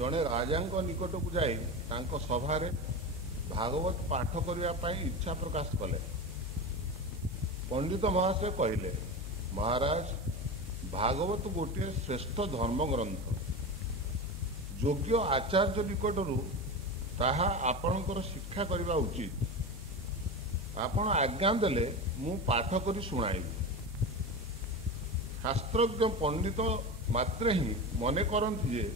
जड़े राजा निकट को जाई सभारे भागवत पाठ करने इच्छा प्रकाश कले। पंडित महाशय कहले, महाराज भागवत गोटे श्रेष्ठ धर्म ग्रंथ, योग्य आचार्य निकटरू ताहा आपणकर शिक्षा करने उचित। आपण आज्ञा देले मु पाठ करी सुनाइबी। शास्त्रज्ञ पंडित मात्रे ही मने करती जे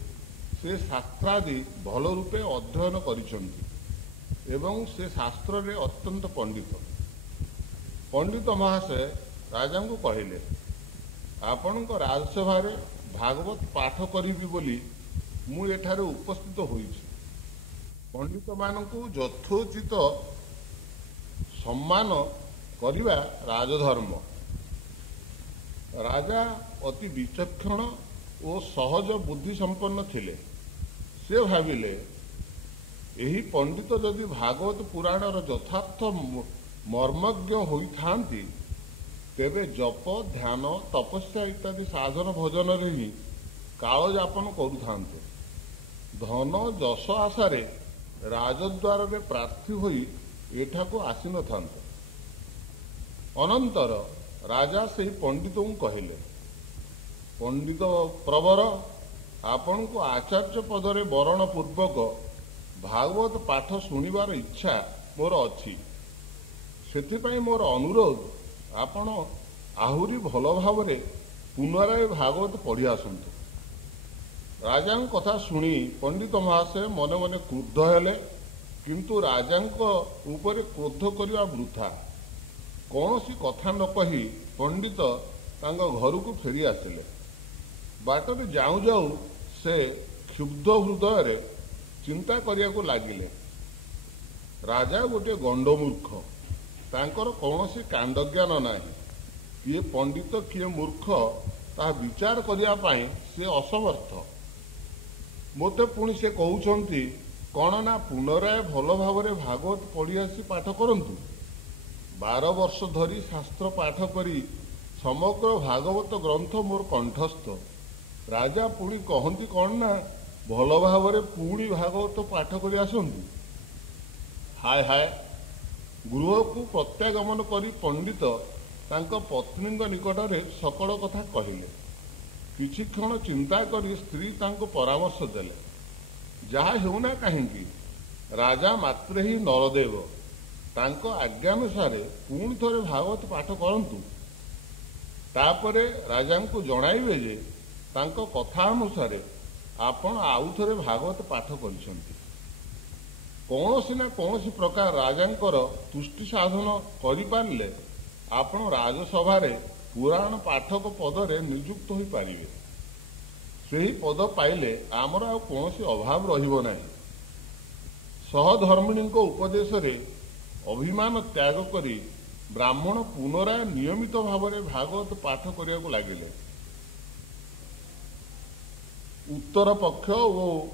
से शास्त्रादि भल रूपे अध्ययन करिसंती एवं से शास्त्र रे अत्यंत पंडित। पंडित महाशय राजा को कहले, आपण राजसभा भागवत पाठ करी बोली मु एठारे उपस्थित होइछि। पंडित मानकु यथोचित सम्मान करिबा राजधर्म। राजा अति विचक्षण और सहज बुद्धि संपन्न थिले। से भाविले एही पंडित जदि भागवत पुराणर यथार्थ मर्मज्ञ होइथांती तेबे जप ध्यान तपस्या इत्यादि साधन भजन रे ही काल यापन करुथांते। धन जश आशारे राजद्वार रे प्रार्थी होई एठाको आसी न थांते। अनंतर राजा से पंडित को कहले, पंडित प्रवर आपण को आचार्य पदरे वरण पूर्वक भागवत पाठ शुणिबार इच्छा मोर अछि। सेथिपाई मोर अनुरोध आपण आहुरी भल भावरे पुनराय भागवत पढ़ी आसंतु। राजा कथा शुणी पंडित महाशय मने मने क्रुद्ध हेले, किंतु राजा ऊपर क्रोध करने वृथा। कौन सी कथा न कही पंडित घर को फेरी आसिले। बाटर जाऊ जाऊ से क्षुब्ध हृदय चिंता करने को लगिले, राजा गोटे गंडमूर्ख, तांकर कौन सी कांड ज्ञान नाही। किए पंडित किए मूर्ख ता विचार करने से असमर्थ। मोते पुणी से कहउछंती कौन ना पुनराय भल भाव भागवत पढ़ी आसी पाठ करंतु। 12 वर्ष धरी शास्त्र पाठ करी समग्र भागवत ग्रंथ मोर कंठस्थ। राजा पुणी कहती कौन ना भल भाव पुणी भागवत पाठ करी आसंतु। हाय हाय, गृह को प्रत्यागमन करी पंडित तांको पत्नी निकट में सकल कथा कहले। किछि क्षण चिंता करी स्त्री तांको परामर्श देले, जहा हेउना काहींकी राजा मात्रे ही नरदेव तांको आज्ञानुसारे पुणी थरे भागवत पाठ करंतु। तापरे राजा को जणाइबे जे तांको कथा अनुसारे आपण आउ थरे भागवत पाठ करिसंती। कौनसी ना कौनसी प्रकार राजांकर तुष्टि साधन करि पारले आपण राजसभा पुराण पाठक पदरे नियुक्त हो पारिबे। सेही पद पाइले आमर आ कौनसी अभाव रहिबो नाही। सहधर्मिणी उपदेश रे अभिमान त्याग करी ब्राह्मण पुनराय नियमित भाव भागवत पाठ करिया को लागिले। उत्तर पक्ष और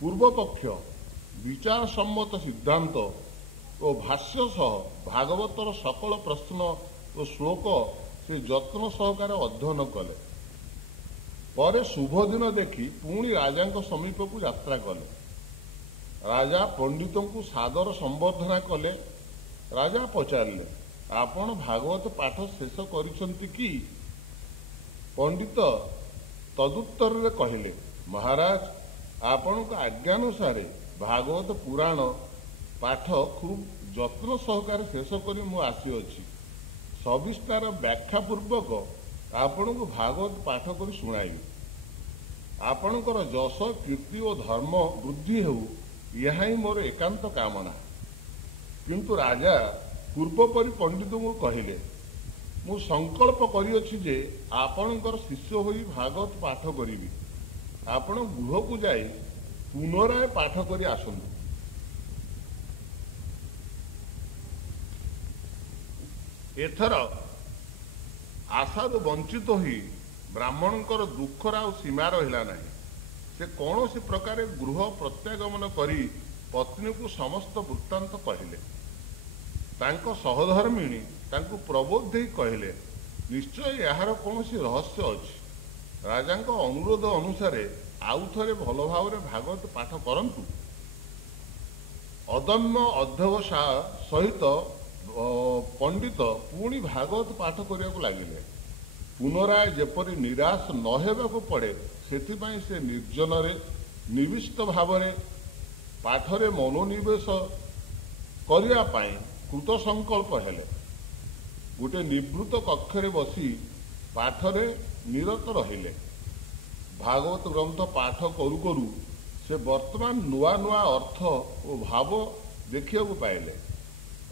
पूर्व पक्ष विचार सम्मत सिद्धांत और भाष्य सह भागवतर सकल प्रश्न और श्लोक से जत्न सहकार अध्ययन कले। पर शुभ दिन देखी पुणी राजा समीप को यात्रा कले। राजा पंडितों को सादर संबर्धना कले। राजा पचारे, आपण भागवत पाठ शेष करिसंती कि? पंडित तदुत्तर रे कहले, महाराज आपण आज्ञानुसारे भागवत पुराण पाठ खूब जत्न सहकार शेष करी मु आसीअछि। सविस्तार व्याख्या पूर्वक आपण को भागवत पाठ कर शुणाइबी। आपणकर जश कीर्ति और धर्म वृद्धि हेउ यह ही मोर एकांत कामना। किंतु राजा पूर्वपरि पंडित को कहले, मु संकल्प करिअछि जे आपणकर शिष्य होई भागवत पाठ करिबी। आपण गृह को जाई पुनराय पाठ करी आसंतु। एथर आशारू वंचित होई ब्राह्मणकर दुखर आ सीमा रहिला नाही। से कौन सी प्रकार गृह प्रत्यागमन करी पत्नी को समस्त वृत्तांत कहले। तांको सहधर्मिणी तांको प्रबोध दे कहले, निश्चय यार कौन सी रहस्य अछि। राजा अनुरोध अनुसार ଆଉ ଥରେ ଭଲ ଭାବରେ ଭାଗବତ ପାଠ କରନ୍ତୁ। ଅଦମ୍ୟ ଅଧ୍ୟବସାୟ ସହିତ ପଣ୍ଡିତ ପୁଣି ଭାଗବତ ପାଠ କରିବାକୁ ଲାଗିଲେ। ପୁନରାୟ ଯେପରି ନିରାଶ ନ ହେବାକୁ ପଡ଼େ ସେଥିପାଇଁ ସେ ନିର୍ଜନରେ ନିବିଷ୍ଟ ଭାବରେ ପାଠରେ ମନୋନିବେଶ କରିବା ପାଇଁ କୃତ ସଂକଳ୍ପ ହେଲେ। ଗୋଟିଏ ନିବୃତ୍ତ କକ୍ଷରେ ବସି ପାଠରେ ନିରତ ରହିଲେ। ଭାଗବତ ଗ୍ରନ୍ଥ ପାଠ କରୁ କରୁ ସେ ବର୍ତ୍ତମାନ ନୂଆ ନୂଆ ଅର୍ଥ ଓ ଭାବ ଦେଖିବାକୁ ପାଇଲେ।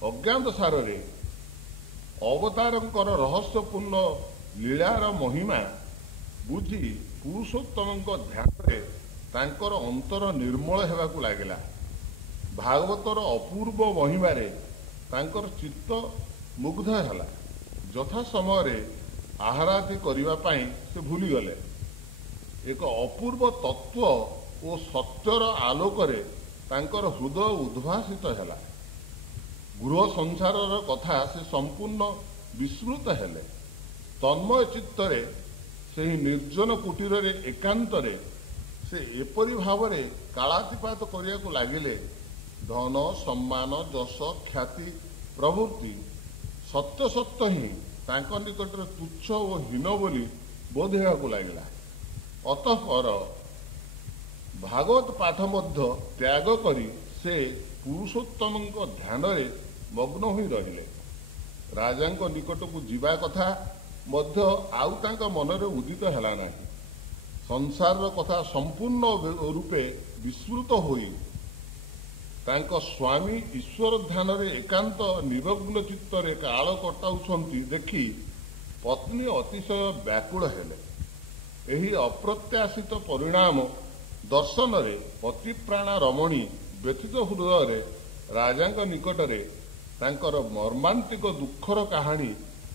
ଅଜ୍ଞାତ ସାରରେ ଅବତାରଙ୍କର ରହସ୍ୟପୂର୍ଣ୍ଣ ଲୀଳାର ମହିମା ବୁଝି ପୁରୁଷୋତ୍ତମଙ୍କ ଧ୍ୟାନରେ ତାଙ୍କର ଅନ୍ତର ନିର୍ମଳ ହେବାକୁ ଲାଗିଲା। ଭାଗବତର ଅପୂର୍ବ ମହିମାରେ ତାଙ୍କର ଚିତ୍ତ ମୁଗ୍ଧ ହେଲା। ଯଥା ସମୟରେ ଆହାରାଦି କରିବା ପାଇଁ ସେ ଭୁଲିଗଲେ। ଏକ ଅପୂର୍ବ ତତ୍ତ୍ୱ ଓ ସତ୍ୟର ଆଲୋକରେ ତାଙ୍କର ହୃଦୟ ଉଦ୍ଭାସିତ ହେଲା। ଗୃହ ସଂସାରର କଥା ସେ ସମ୍ପୂର୍ଣ୍ଣ ବିସ୍ମୃତ ହେଲେ। ତନ୍ମୟ ଚିତ୍ତରେ ସେହି ନିର୍ଜନ କୁଟୀରରେ ଏକାନ୍ତରେ ସେ ଏପରି ଭାବରେ କାଳାତିପାତ କରିବାକୁ ଲାଗିଲେ, ଧନ ସମ୍ମାନ ଯଶ ଖ୍ୟାତି ପ୍ରଭୃତି ସତ୍ୟ ସତ୍ୟ ହିଁ ତାଙ୍କ ନିକଟରେ ତୁଚ୍ଛ ଓ ହୀନ ବୋଲି ବୋଧ ହେବାକୁ ଲାଗିଲା। ଅତଃପର ଭାଗବତ ପାଠ ମଧ୍ୟ ତ୍ୟାଗ କରି ସେ ପୁରୁଷୋତ୍ତମଙ୍କ ଧ୍ୟାନରେ ମଗ୍ନ ହୋଇ ରହିଲେ। ରାଜାଙ୍କ ନିକଟକୁ ଯିବା କଥା ମଧ୍ୟ ଆଉ ତାଙ୍କ ମନରେ ଉଦିତ ହେଲା ନାହିଁ। ସଂସାରର କଥା ସମ୍ପୂର୍ଣ୍ଣ ରୂପେ ବିସ୍ମୃତ ହୋଇ ତାଙ୍କ ସ୍ୱାମୀ ଈଶ୍ୱର ଧ୍ୟାନରେ ଏକାନ୍ତ ନିମଗ୍ନ ଚିତ୍ତରେ କାଳ କଟାଉଛନ୍ତି ଦେଖି ପତ୍ନୀ ଅତିଶୟ ବ୍ୟାକୁଳ ହେଲେ। ଏହି ଅପ୍ରତ୍ୟାଶିତ ପରିଣାମ ଦର୍ଶନରେ ପତିପ୍ରାଣା ରମଣୀ ବ୍ୟଥିତ ହୃଦୟରେ ରାଜାଙ୍କ ନିକଟରେ ତାଙ୍କର ମର୍ମାନ୍ତିକ ଦୁଃଖର କାହାଣୀ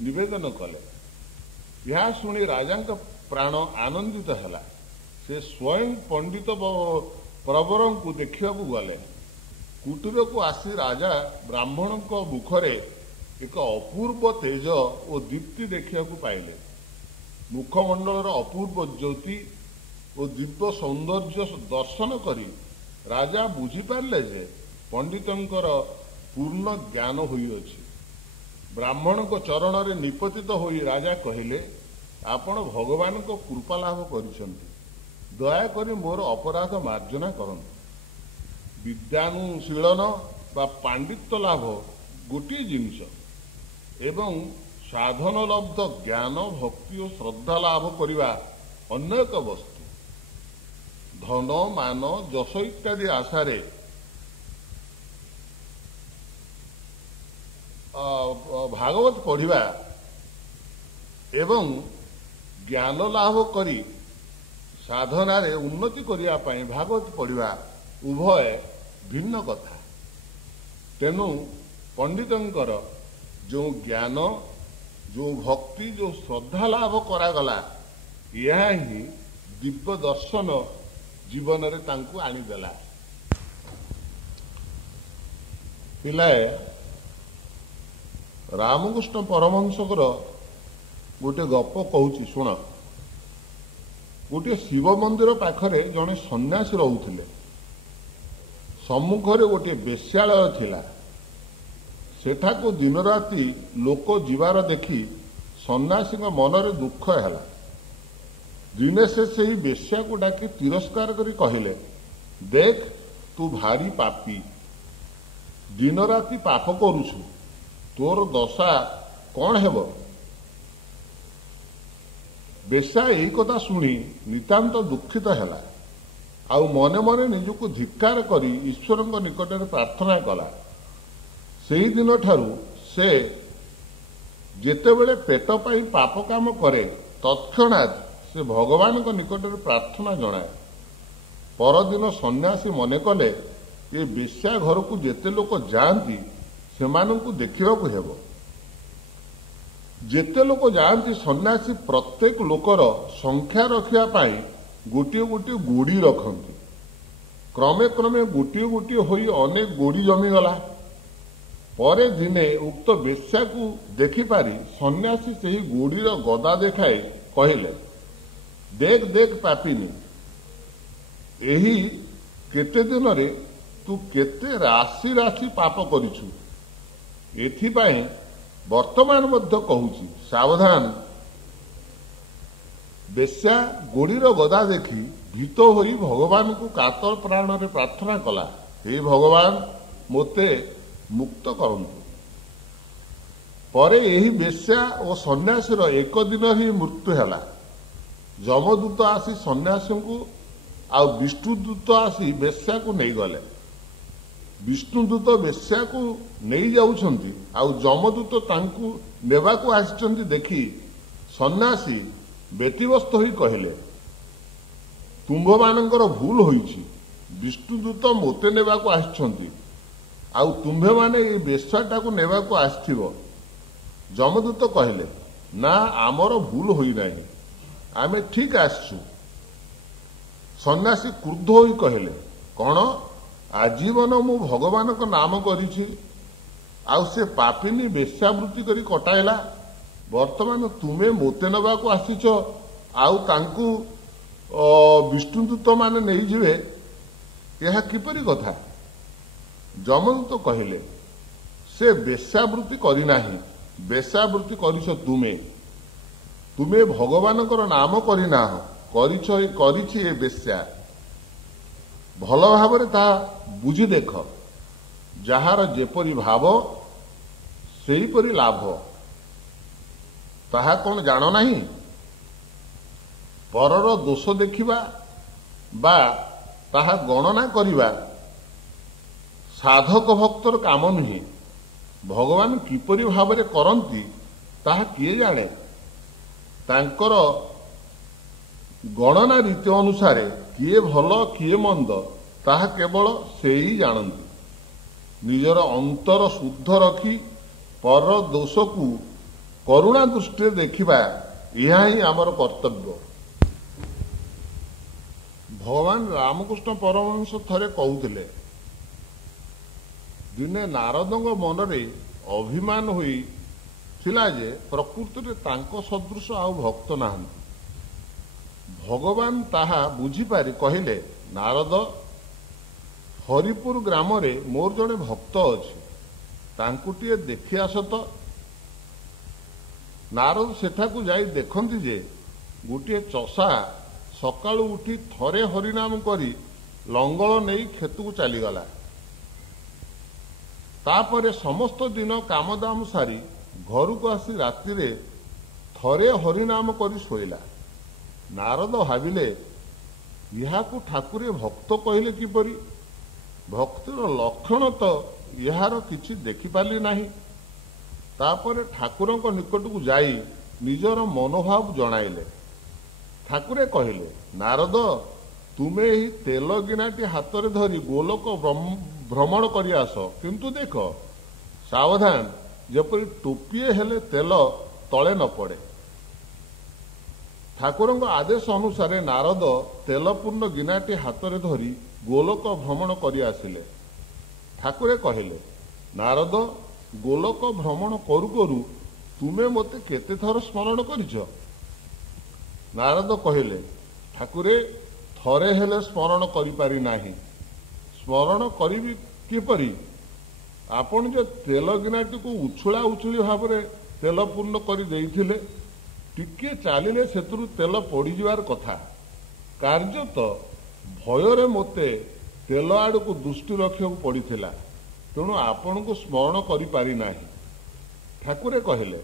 ନିବେଦନ କଲେ। ଏହା ଶୁଣି ରାଜାଙ୍କ ପ୍ରାଣ ଆନନ୍ଦିତ ହେଲା। ସେ ସ୍ୱୟଂ ପଣ୍ଡିତ ପ୍ରବରଙ୍କୁ ଦେଖିବାକୁ ଗଲେ। କୁଟୀରକୁ ଆସି ରାଜା ବ୍ରାହ୍ମଣଙ୍କ ମୁଖରେ ଏକ ଅପୂର୍ବ ତେଜ ଓ ଦୀପ୍ତି ଦେଖିବାକୁ ପାଇଲେ। ମୁଖମଣ୍ଡଳର ଅପୂର୍ବ ଜ୍ୟୋତି ଓ ଦିବ୍ୟ ସୌନ୍ଦର୍ଯ୍ୟ ଦର୍ଶନ କରି ରାଜା ବୁଝିପାରିଲେ ଯେ ପଣ୍ଡିତଙ୍କର ପୂର୍ଣ୍ଣ ଜ୍ଞାନ ହୋଇଅଛି। ବ୍ରାହ୍ମଣଙ୍କ ଚରଣରେ ନିପତିତ ହୋଇ ରାଜା କହିଲେ, ଆପଣ ଭଗବାନଙ୍କ କୃପା ଲାଭ କରିଛନ୍ତି, ଦୟାକରି ମୋର ଅପରାଧ ମାର୍ଜନା କରନ୍ତୁ। ବିଦ୍ୟାନୁଶୀଳନ ବା ପାଣ୍ଡିତ୍ୟ ଲାଭ ଗୋଟିଏ ଜିନିଷ ଏବଂ ସାଧନଲବ୍ଧ ଜ୍ଞାନ ଭକ୍ତି ଓ ଶ୍ରଦ୍ଧା ଲାଭ କରିବା ଅନ୍ୟ ଏକ ବସ୍ତୁ। ଧନ ମାନ ଯଶ ଇତ୍ୟାଦି ଆଶାରେ ଭାଗବତ ପଢ଼ିବା ଏବଂ ଜ୍ଞାନ ଲାଭ କରି ସାଧନାରେ ଉନ୍ନତି କରିବା ପାଇଁ ଭାଗବତ ପଢ଼ିବା ଉଭୟ ଭିନ୍ନ କଥା। ତେଣୁ ପଣ୍ଡିତଙ୍କର ଯେଉଁ ଜ୍ଞାନ ଯେଉଁ ଭକ୍ତି ଯେଉଁ ଶ୍ରଦ୍ଧା ଲାଭ କରାଗଲା ଏହା ହିଁ ଦିବ୍ୟ ଦର୍ଶନ ଜୀବନରେ ତାଙ୍କୁ ଆଣିଦେଲା। ପିଲାଏ ରାମକୃଷ୍ଣ ପରମହଂସଙ୍କର ଗୋଟିଏ ଗପ କହୁଛି ଶୁଣ। ଗୋଟିଏ ଶିବ ମନ୍ଦିର ପାଖରେ ଜଣେ ସନ୍ନ୍ୟାସୀ ରହୁଥିଲେ। ସମ୍ମୁଖରେ ଗୋଟିଏ ବେଶ୍ୟାଳୟ ଥିଲା। ସେଠାକୁ ଦିନରାତି ଲୋକ ଯିବାର ଦେଖି ସନ୍ନ୍ୟାସୀଙ୍କ ମନରେ ଦୁଃଖ ହେଲା। ଦିନେ ସେ ସେହି ବେଶ୍ୟାକୁ ଡାକି ତିରସ୍କାର କରି କହିଲେ, ଦେଖ ତୁ ଭାରି ପାପୀ, ଦିନରାତି ପାପ କରୁଛୁ, ତୋର ଦଶା କ'ଣ ହେବ? ବେଶ୍ୟା ଏହି କଥା ଶୁଣି ନିତାନ୍ତ ଦୁଃଖିତ ହେଲା। ଆଉ ମନେ ମନେ ନିଜକୁ ଧିକ୍କାର କରି ଈଶ୍ୱରଙ୍କ ନିକଟରେ ପ୍ରାର୍ଥନା କଲା। ସେହିଦିନ ଠାରୁ ସେ ଯେତେବେଳେ ପେଟ ପାଇଁ ପାପ କାମ କରେ ତତ୍କ୍ଷଣାତ୍ ସେ ଭଗବାନଙ୍କ ନିକଟରେ ପ୍ରାର୍ଥନା ଜଣାଏ। ପରଦିନ ସନ୍ନ୍ୟାସୀ ମନେ କଲେ ଏ ବେଶ୍ୟା ଘରକୁ ଯେତେ ଲୋକ ଯାଆନ୍ତି ସେମାନଙ୍କୁ ଦେଖିବାକୁ ହେବ। ଯେତେ ଲୋକ ଯାଆନ୍ତି ସନ୍ନ୍ୟାସୀ ପ୍ରତ୍ୟେକ ଲୋକର ସଂଖ୍ୟା ରଖିବା ପାଇଁ ଗୋଟିଏ ଗୋଟିଏ ଗୋଡ଼ି ରଖନ୍ତି। କ୍ରମେ କ୍ରମେ ଗୋଟିଏ ଗୋଟିଏ ହୋଇ ଅନେକ ଗୋଡ଼ି ଜମିଗଲା। ପରେ ଦିନେ ଉକ୍ତ ବେଶ୍ୟାକୁ ଦେଖିପାରି ସନ୍ନ୍ୟାସୀ ସେହି ଗୋଡ଼ିର ଗଦା ଦେଖାଇ କହିଲେ, ଦେଖ ଦେଖ ପାପିନୀ, ଏହି କେତେ ଦିନରେ ତୁ କେତେ ରାଶି ରାଶି ପାପ କରିଛୁ। ଏଥିପାଇଁ ବର୍ତ୍ତମାନ ମଧ୍ୟ କହୁଛି ସାବଧାନ। ବେଶ୍ୟା ଗୋଡିର ଗଦା ଦେଖି ଭୀତ ହୋଇ ଭଗବାନଙ୍କୁ କାତର ପ୍ରାଣରେ ପ୍ରାର୍ଥନା କଲା, ହେ ଭଗବାନ ମୋତେ ମୁକ୍ତ କରନ୍ତୁ। ପରେ ଏହି ବେଶ୍ୟା ଓ ସନ୍ନ୍ୟାସୀର ଏକ ଦିନରେ ହିଁ ମୃତ୍ୟୁ ହେଲା। ଯମଦୂତ ଆସି ସନ୍ନ୍ୟାସୀଙ୍କୁ ଆଉ ବିଷ୍ଣୁଦୂତ ଆସି ବେଶ୍ୟାକୁ ନେଇଗଲେ। ବିଷ୍ଣୁଦୂତ ବେଶ୍ୟାକୁ ନେଇଯାଉଛନ୍ତି ଆଉ ଯମଦୂତ ତାଙ୍କୁ ନେବାକୁ ଆସିଛନ୍ତି ଦେଖି ସନ୍ନ୍ୟାସୀ ବ୍ୟତିବ୍ୟସ୍ତ ହୋଇ କହିଲେ, ତୁମ୍ଭମାନଙ୍କର ଭୁଲ ହୋଇଛି। ବିଷ୍ଣୁଦୂତ ମୋତେ ନେବାକୁ ଆସିଛନ୍ତି ଆଉ ତୁମ୍ଭେମାନେ ଏହି ବେଶ୍ୟାଟାକୁ ନେବାକୁ ଆସିଥିବ। ଯମଦୂତ କହିଲେ, ନା ଆମର ଭୁଲ ହୋଇନାହିଁ, ଆମେ ଠିକ ଆସିଛୁ। ସନ୍ନ୍ୟାସୀ କ୍ରୁଦ୍ଧ ହୋଇ କହିଲେ, କଣ ଆଜୀବନ ମୁଁ ଭଗବାନଙ୍କ ନାମ କରିଛି ଆଉ ସେ ପାପିନୀ ବେଶ୍ୟାବୃତ୍ତି କରି କଟାଇଲା। ବର୍ତ୍ତମାନ ତୁମେ ମୋତେ ନେବାକୁ ଆସିଛ ଆଉ ତାଙ୍କୁ ବିଷ୍ଣୁଦୂତ ମାନେ ନେଇଯିବେ, ଏହା କିପରି କଥା? ଯମଦୂତ କହିଲେ, ସେ ବେଶ୍ୟାବୃତ୍ତି କରିନାହିଁ, ବେଶ୍ୟାବୃତ୍ତି କରିଛ ତୁମେ। ତୁମେ ଭଗବାନଙ୍କର ନାମ କରିନାହ, କରିଛି ଏ ବେଶ୍ୟା। ଭଲ ଭାବରେ ତାହା ବୁଝି ଦେଖ। ଯାହାର ଯେପରି ଭାବ ସେହିପରି ଲାଭ, ତାହା କଣ ଜାଣ ନାହିଁ? ପରର ଦୋଷ ଦେଖିବା ବା ତାହା ଗଣନା କରିବା ସାଧକ ଭକ୍ତର କାମ ନୁହେଁ। ଭଗବାନ କିପରି ଭାବରେ କରନ୍ତି ତାହା କିଏ ଜାଣେ? ତାଙ୍କର ଗଣନା ରୀତି ଅନୁସାରେ କିଏ ଭଲ କିଏ ମନ୍ଦ ତାହା କେବଳ ସେ ହିଁ ଜାଣନ୍ତି। ନିଜର ଅନ୍ତର ଶୁଦ୍ଧ ରଖି ପର ଦୋଷକୁ କରୁଣା ଦୃଷ୍ଟିରେ ଦେଖିବା, ଏହା ହିଁ ଆମର କର୍ତ୍ତବ୍ୟ। ଭଗବାନ ରାମକୃଷ୍ଣ ପରମହଂସ ଥରେ କହୁଥିଲେ, ଦିନେ ନାରଦଙ୍କ ମନରେ ଅଭିମାନ ହୋଇଥିଲା ଯେ ପ୍ରକୃତିରେ ତାଙ୍କ ସଦୃଶ ଆଉ ଭକ୍ତ ନାହାନ୍ତି। ଭଗବାନ ତାହା ବୁଝିପାରି କହିଲେ, ନାରଦ, ହରିପୁର ଗ୍ରାମରେ ମୋର ଜଣେ ଭକ୍ତ ଅଛି, ତାଙ୍କୁ ଟିଏ ଦେଖି ଆସ ତ। ନାରଦ ସେଠାକୁ ଯାଇ ଦେଖନ୍ତି ଯେ ଗୋଟିଏ ଚଷା ସକାଳୁ ଉଠି ଥରେ ହରିନାମ କରି ଲଙ୍ଗଳ ନେଇ କ୍ଷେତକୁ ଚାଲିଗଲା। ତାପରେ ସମସ୍ତ ଦିନ କାମଦାମ ସାରି ଘରକୁ ଆସି ରାତିରେ ଥରେ ହରିନାମ କରି ଶୋଇଲା। ନାରଦ ଭାବିଲେ, ଏହାକୁ ଠାକୁରେ ଭକ୍ତ କହିଲେ କିପରି? ଭକ୍ତିର ଲକ୍ଷଣ ତ ଏହାର କିଛି ଦେଖିପାରିଲି ନାହିଁ। ତାପରେ ଠାକୁରଙ୍କ ନିକଟକୁ ଯାଇ ନିଜର ମନୋଭାବ ଜଣାଇଲେ। ଠାକୁରେ କହିଲେ, ନାରଦ, ତୁମେ ଏହି ତେଲ ଗିନାଟି ହାତରେ ଧରି ଗୋଲୋକ ଭ୍ରମଣ କରି ଆସ, କିନ୍ତୁ ଦେଖ ସାବଧାନ ଯେପରି ଟୋପିଏ ହେଲେ ତେଲ ତଳେ ନ ପଡେ। ଠାକୁରଙ୍କ ଆଦେଶ ଅନୁସାରେ ନାରଦ ତେଲପୂର୍ଣ୍ଣ ଗିନାଟି ହାତରେ ଧରି ଗୋଲୋକ ଭ୍ରମଣ କରି ଆସିଲେ। ଠାକୁରେ କହିଲେ, ନାରଦ, ଗୋଲୋକ ଭ୍ରମଣ କରୁ କରୁ ତୁମେ ମୋତେ କେତେଥର ସ୍ମରଣ କରିଛ? ନାରଦ କହିଲେ, ଠାକୁରେ, ଥରେ ହେଲେ ସ୍ମରଣ କରିପାରି ନାହିଁ। ସ୍ମରଣ କରିବି କିପରି? ଆପଣ ଯେ ତେଲ ଗିନାଟିକୁ ଉଛୁଳା ଉଛୁଳି ଭାବରେ ତେଲ ପୂର୍ଣ୍ଣ କରି ଦେଇଥିଲେ, ଟିକିଏ ଚାଲିଲେ ସେଥିରୁ ତେଲ ପଡ଼ିଯିବାର କଥା। କାର୍ଯ୍ୟତଃ ଭୟରେ ମୋତେ ତେଲ ଆଡ଼କୁ ଦୃଷ୍ଟି ରଖିବାକୁ ପଡ଼ିଥିଲା, ତେଣୁ ଆପଣଙ୍କୁ ସ୍ମରଣ କରିପାରି ନାହିଁ। ଠାକୁରେ କହିଲେ,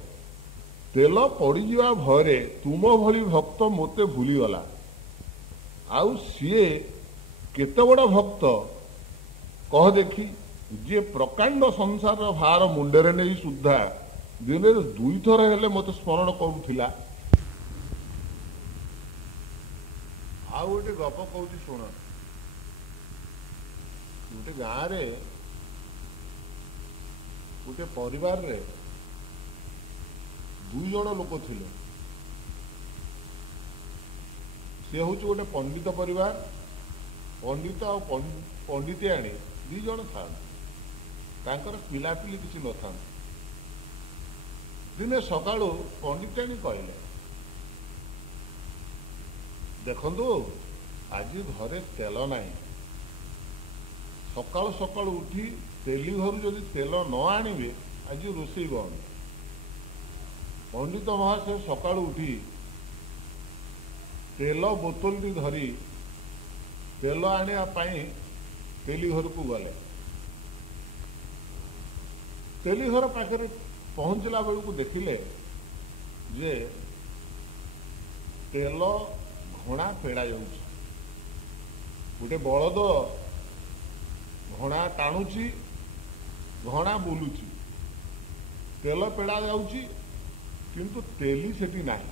ତେଲ ପଡ଼ିଯିବା ଭୟରେ ତୁମ ଭଳି ଭକ୍ତ ମୋତେ ଭୁଲିଗଲା। ଆଉ ସିଏ କେତେ ବଡ଼ ଭକ୍ତ କହ ଦେଖି, ଯିଏ ପ୍ରକାଣ୍ଡ ସଂସାରର ଭାର ମୁଣ୍ଡରେ ନେଇ ସୁଦ୍ଧା ଦିନରେ 2 ଥର ହେଲେ ମୋତେ ସ୍ମରଣ କରୁଥିଲା। ଆଉ ଗୋଟେ ଗପ କହୁଛି ଶୁଣ। ଗୋଟେ ଗାଁରେ ଗୋଟେ ପରିବାରରେ 2 ଜଣ ଲୋକ ଥିଲେ। ସେ ହଉଛି ଗୋଟେ ପଣ୍ଡିତ ପରିବାର। ପଣ୍ଡିତ ଆଉ ପଣ୍ଡିତିଆଣୀ 2 ଜଣ ଥାନ୍ତି। ତାଙ୍କର ପିଲାପିଲି କିଛି ନଥାନ୍ତି। ଦିନେ ସକାଳୁ ପଣ୍ଡିତାଣୀ କହିଲେ, ଦେଖନ୍ତୁ ଆଜି ଘରେ ତେଲ ନାହିଁ। ସକାଳୁ ସକାଳୁ ଉଠି ତେଲି ଘରୁ ଯଦି ତେଲ ନ ଆଣିବେ ଆଜି ରୋଷେଇ ବନ୍ଦ। ପଣ୍ଡିତ ମହାଶୟ ସକାଳୁ ଉଠି ତେଲ ବୋତଲଟି ଧରି ତେଲ ଆଣିବା ପାଇଁ ତେଲି ଘରକୁ ଗଲେ। ତେଲି ଘର ପାଖରେ ପହଞ୍ଚିଲା ବେଳକୁ ଦେଖିଲେ ଯେ ତେଲ ଘଣା ପେଡ଼ା ଯାଉଛି। ଗୋଟେ ବଳଦ ଘଣା ଟାଣୁଛି, ଘଣା ବୁଲୁଛି, ତେଲ ପେଡ଼ା ଯାଉଛି, କିନ୍ତୁ ତେଲି ସେଠି ନାହିଁ।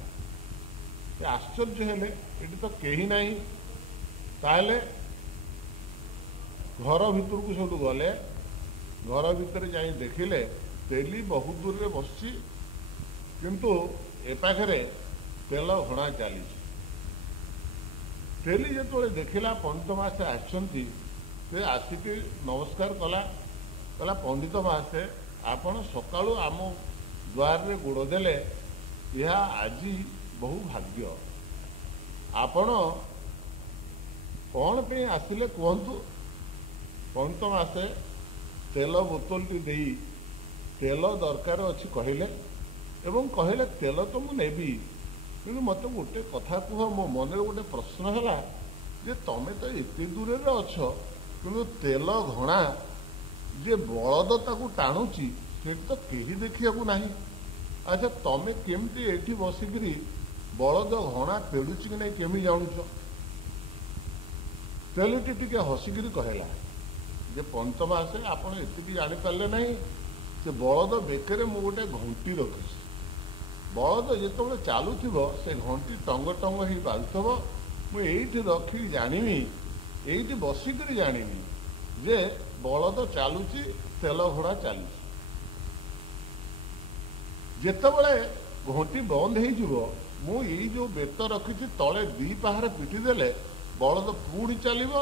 ସେ ଆଶ୍ଚର୍ଯ୍ୟ ହେଲେ, ଏଠି ତ କେହି ନାହିଁ। ତାହେଲେ ଘର ଭିତରକୁ ସେଠୁ ଗଲେ। ଘର ଭିତରେ ଯାଇ ଦେଖିଲେ ତେଲି ବହୁତ ଦୂରରେ ବସିଛି, କିନ୍ତୁ ଏ ପାଖରେ ତେଲ ଘଣା ଚାଲିଛି। ତେଲି ଯେତେବେଳେ ଦେଖିଲା ପଣ୍ଡିତ ମହାଶୟ ଆସିଛନ୍ତି, ସେ ଆସିକି ନମସ୍କାର କଲା। କହିଲା, ପଣ୍ଡିତ ମହାଶୟ, ଆପଣ ସକାଳୁ ଆମ ଦ୍ୱାରରେ ଗୋଡ଼ ଦେଲେ, ଏହା ଆଜି ବହୁ ଭାଗ୍ୟ। ଆପଣ କ'ଣ ପାଇଁ ଆସିଲେ କୁହନ୍ତୁ। ପଣ୍ଡିତ ମହାଶୟ ତେଲ ବୋତଲଟି ଦେଇ ତେଲ ଦରକାର ଅଛି କହିଲେ, ଏବଂ କହିଲେ ତେଲ ତ ମୁଁ ନେବି, କିନ୍ତୁ ମୋତେ ଗୋଟେ କଥା କୁହ। ମୋ ମନରେ ଗୋଟେ ପ୍ରଶ୍ନ ହେଲା ଯେ ତମେ ତ ଏତେ ଦୂରରେ ଅଛ, କିନ୍ତୁ ତେଲ ଘଣା ଯେ ବଳଦ ତାକୁ ଟାଣୁଛି ସେଠି ତ କେହି ଦେଖିବାକୁ ନାହିଁ। ଆଚ୍ଛା, ତମେ କେମିତି ଏଠି ବସିକିରି ବଳଦ ଘଣା ପେଡ଼ୁଛି କି ନାହିଁ କେମିତି ଜାଣୁଛ? ତେଲିଟି ଟିକେ ହସିକିରି କହିଲା ଯେ ପଣ୍ଡିତ ମହାଶୟ, ଆପଣ ଏତିକି ଜାଣିପାରିଲେ ନାହିଁ, ସେ ବଳଦ ବେକରେ ମୁଁ ଗୋଟେ ଘଣ୍ଟି ରଖିଛି। ବଳଦ ଯେତେବେଳେ ଚାଲୁଥିବ ସେ ଘଣ୍ଟି ଟଙ୍ଗ ଟଙ୍ଗ ହେଇ ବାଜୁଥିବ। ମୁଁ ଏଇଠି ରଖିକି ଜାଣିବି, ଏଇଠି ବସିକିରି ଜାଣିବି ଯେ ବଳଦ ଚାଲୁଛି, ତେଲ ଘୋଡ଼ା ଚାଲୁଛି। ଯେତେବେଳେ ଘଣ୍ଟି ବନ୍ଦ ହେଇଯିବ, ମୁଁ ଏଇ ଯେଉଁ ବେତ ରଖିଛି ତଳେ 2 ପାହାରେ ପିଟି ଦେଲେ ବଳଦ ପୁଣି ଚାଲିବ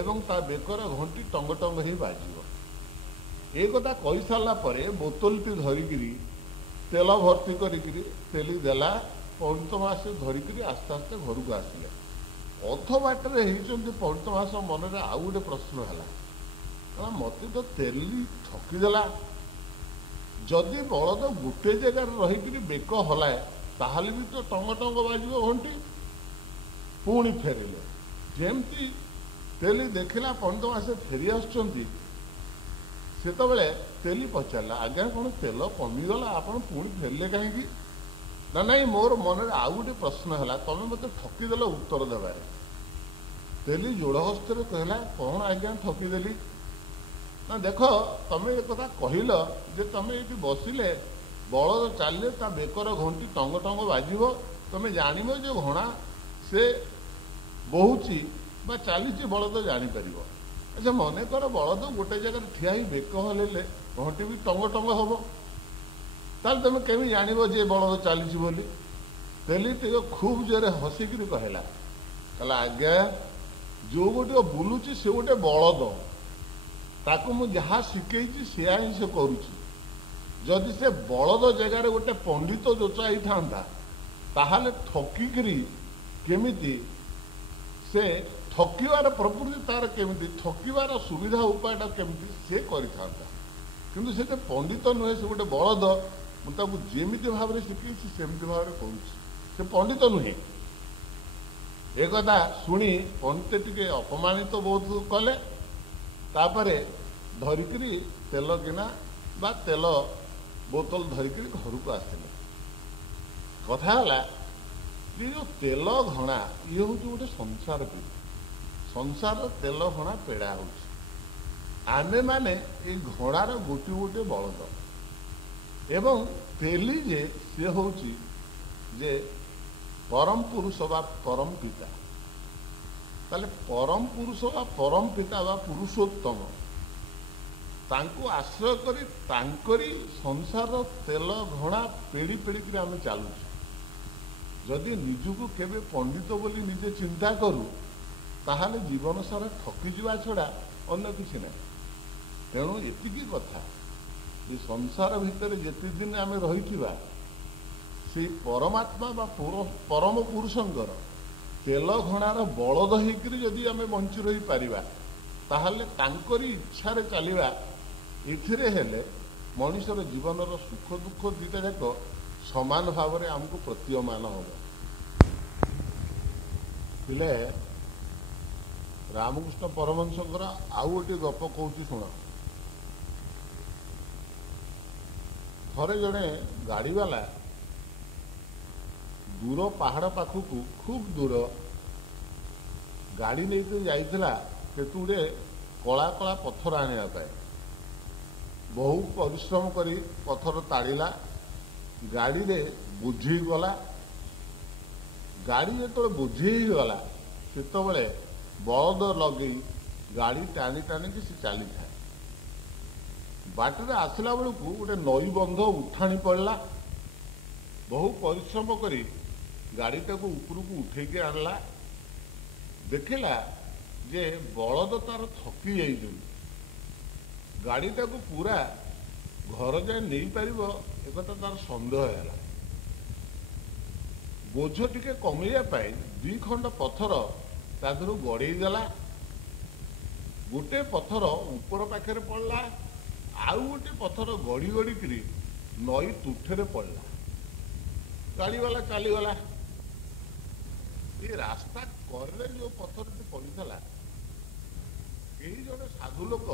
ଏବଂ ତା ବେକର ଘଣ୍ଟି ଟଙ୍ଗ ଟଙ୍ଗ ହେଇ ବାଜିବ। ଏ କଥା କହିସାରିଲା ପରେ ବୋତଲଟି ଧରିକିରି ତେଲ ଭର୍ତ୍ତି କରିକିରି ତେଲି ଦେଲା। ପଣ୍ଡିତ ମହାଶୟ ଧରିକିରି ଆସ୍ତେ ଆସ୍ତେ ଘରକୁ ଆସିଲେ। ଅଧ ବାଟରେ ହେଇଛନ୍ତି ପଣ୍ଡିତ ମହାଶୟ ମନରେ ଆଉ ଗୋଟେ ପ୍ରଶ୍ନ ହେଲା। ମୋତେ ତ ତେଲି ଠକିଦେଲା। ଯଦି ବଳଦ ଗୋଟେ ଜାଗାରେ ରହିକିରି ବେକ ହଲାଏ ତାହେଲେ ବି ତ ଟଙ୍ଗ ଟଙ୍ଗ ବାଜିବ ଘଣ୍ଟି। ପୁଣି ଫେରିଲେ। ଯେମିତି ତେଲି ଦେଖିଲା ପଣ୍ଡିତ ମହାଶୟ ଫେରି ଆସୁଛନ୍ତି, ସେତେବେଳେ ତେଲି ପଚାରିଲା, ଆଜ୍ଞା କ'ଣ ତେଲ କମିଗଲା? ଆପଣ ପୁଣି ଫେରିଲେ କାହିଁକି? ନା, ନାଇଁ, ମୋର ମନରେ ଆଉ ଗୋଟେ ପ୍ରଶ୍ନ ହେଲା, ତମେ ମୋତେ ଠକିଦେଲ ଉତ୍ତର ଦେବାରେ। ତେଲି ଯୋଡ଼ ହସ୍ତରେ କହିଲା, କ'ଣ ଆଜ୍ଞା ଠକିଦେଲି? ନା, ଦେଖ, ତମେ ଏ କଥା କହିଲ ଯେ ତମେ ଏଇଠି ବସିଲେ ବଳଦ ଚାଲିଲେ ତା ବେକର ଘଣ୍ଟି ଟଙ୍ଗ ଟଙ୍ଗ ବାଜିବ, ତମେ ଜାଣିବ ଯେ ଘଣା ସେ ବହୁଛି ବା ଚାଲିଛି, ବଳଦ ଜାଣିପାରିବ। ଆଚ୍ଛା, ମନେକର ବଳଦ ଗୋଟେ ଜାଗାରେ ଠିଆ ହେଇ ବେକ ହଲେଇଲେ ଘଣ୍ଟି ବି ଟଙ୍ଗ ଟଙ୍ଗ ହବ, ତାହେଲେ ତମେ କେମିତି ଜାଣିବ ଯେ ବଳଦ ଚାଲିଛି ବୋଲି? ତେଲି ଟିକେ ଖୁବ୍ ଜୋରେ ହସିକିରି କହିଲା, ଆଜ୍ଞା, ଯୋଉ ଗୋଟିକ ବୁଲୁଛି ସେ ଗୋଟେ ବଳଦ, ତାକୁ ମୁଁ ଯାହା ଶିଖେଇଛି ସେୟା ହିଁ ସେ କରୁଛି। ଯଦି ସେ ବଳଦ ଜାଗାରେ ଗୋଟେ ପଣ୍ଡିତ ଯୋଚା ହେଇଥାନ୍ତା ତାହେଲେ ଠକିକିରି କେମିତି ସେ ଠକିବାର ପ୍ରକୃତି ତାର କେମିତି, ଠକିବାର ସୁବିଧା ଉପାୟଟା କେମିତି ସେ କରିଥାନ୍ତା। କିନ୍ତୁ ସେ ପଣ୍ଡିତ ନୁହେଁ, ସେ ଗୋଟେ ବଳଦ। ମୁଁ ତାକୁ ଯେମିତି ଭାବରେ ଶିଖେଇଛି ସେମିତି ଭାବରେ କରୁଛି, ସେ ପଣ୍ଡିତ ନୁହେଁ। ଏ କଥା ଶୁଣି ପଣ୍ଡିତ ଟିକେ ଅପମାନିତ ବହୁତ କଲେ। ତାପରେ ଧରିକିରି ତେଲ ଗିନା ବା ତେଲ ବୋତଲ ଧରିକିରି ଘରକୁ ଆସିଲେ। କଥା ହେଲା ଯେ ଯେଉଁ ତେଲ ଘଣା ଇଏ ହେଉଛି ଗୋଟେ ସଂସାର ପିଢ଼ି। ସଂସାର ତେଲ ଘଣା ପେଡ଼ା ହେଉଛି। ଆମେମାନେ ଏଇ ଘୋଡ଼ାର ଗୋଟିଏ ଗୋଟିଏ ବଳଦ ଏବଂ ତେଲି ଯେ ସିଏ ହେଉଛି ଯେ ପରମ ପୁରୁଷ ବା ପରମ ପିତା। ତାହେଲେ ପରମ ପୁରୁଷ ବା ପରମ ପିତା ବା ପୁରୁଷୋତ୍ତମ ତାଙ୍କୁ ଆଶ୍ରୟ କରି ତାଙ୍କରି ସଂସାର ତେଲ ଘଣା ପେଡ଼ି ପେଡ଼ିକିରି ଆମେ ଚାଲୁଛୁ। ଯଦି ନିଜକୁ କେବେ ପଣ୍ଡିତ ବୋଲି ନିଜେ ଚିନ୍ତା କରୁ ତାହେଲେ ଜୀବନ ସାରା ଠକିଯିବା ଛଡ଼ା ଅନ୍ୟ କିଛି ନାହିଁ। ତେଣୁ ଏତିକି କଥା ଯେ ସଂସାର ଭିତରେ ଯେତେ ଦିନ ଆମେ ରହିଥିବା ସେଇ ପରମାତ୍ମା ବା ପରମ ପୁରୁଷଙ୍କର तेल घणार बलद होकर जदि आम बंची रही पारिबा ताहले तांकरी इच्छारे चलिबा एथिरे हेले मनुष्यर जीवनर सुख दुख दुईटा जाक समान भाव में आमको प्रतीयमान हम हेले रामकृष्ण परमहंसकर आउ गोटे गप कहूँ शुण थरे जड़े गाड़ीवाला दूर पहाड़ पाखक खूब दूर गाड़ी नहीं जाइला सेतु गोटे कला कला पत्थर आने बहु परिश्रम करी पत्थर ताड़िला गाड़ी रे बुझी गला गाड़ी जो बुझी गला से बलद लगे गाड़ी टाणी टाणी से चली था बाटर आसला बेलू गोटे नई बंध उठाणी पड़ला बहु परिश्रम करी गाड़ी टाक उपरक उठेकी आणला देखला जे बलद तार थकी जाइछन गाड़ी टाक पूरा घर जाए नहीं पार एक तार सन्देह है बोझ टिके कमेया दुई खंड पत्थर तादर गड़ेदेला गोटे पत्थर ऊपर पाखे पड़ला आउ गोटे पत्थर गड़ी गड़ी नई तुठे पड़ला गाड़ी वाला चलीगला ये रास्ता करे जो पत्थर पड़ा यही जड़े साधु लोक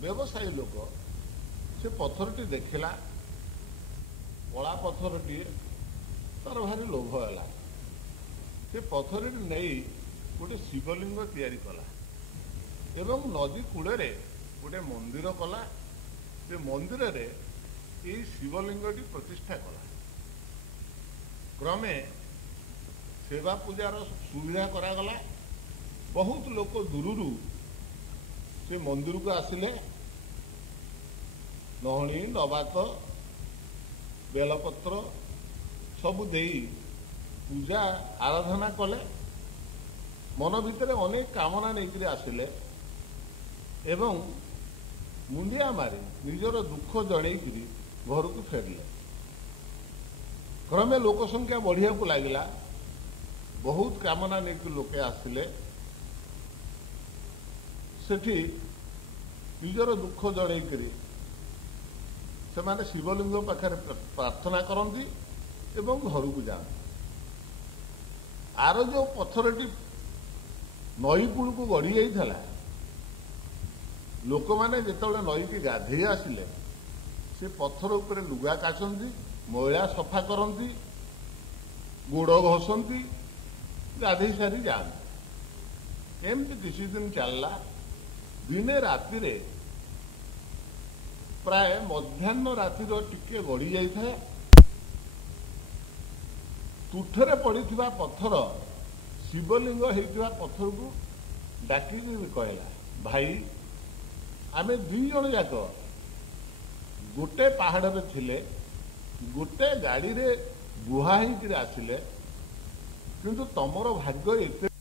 व्यवसायी लोक से पत्थर देखला कला पत्थर तार भारी लोभ है से पत्थर नहीं गोटे शिवलिंग तैयारी कला एवं नदी कूड़े गोटे मंदिर कला से मंदिर रे यही शिवलिंगटी प्रतिष्ठा कला क्रमे सेवा पूजार सुविधा करागला बहुत लोक दूर से मंदिर को आसिले नहणी नवात बेलपत्र सबू दे पूजा आराधना कले मन भितर अनेक कामना नहीं आसिले एवं मुंडिया मारी निजर दुख जनईकरी घर को फेरले क्रमे लोक संख्या बढ़िया को लगिला बहुत कामना नहीं लोके आसिले सेठी निजर दुख जनईकरी से माने शिवलिंग पाखे प्रार्थना करती एवं घर को जाती आर जो पत्थरटी नई कूल को गड़ी जाइला लोक मैंने जिते नई की गाधे आसिले से पत्थर उपर लुगा काचती मैला सफा करती गोड़ घसती गाधे सारी जाती एमती किसी दिन चलला दिने राति प्राय मध्याह्न रातिर टिके गड़ी जाए तुठरे पड़ा पत्थर शिवलिंग होता पत्थर को डाक कहला भाई आमे दुई जन जाक गोटे पहाड़ में थिले गोटे गाड़ी रे बुहा ही आसिले किंतु तमर भाग्य एते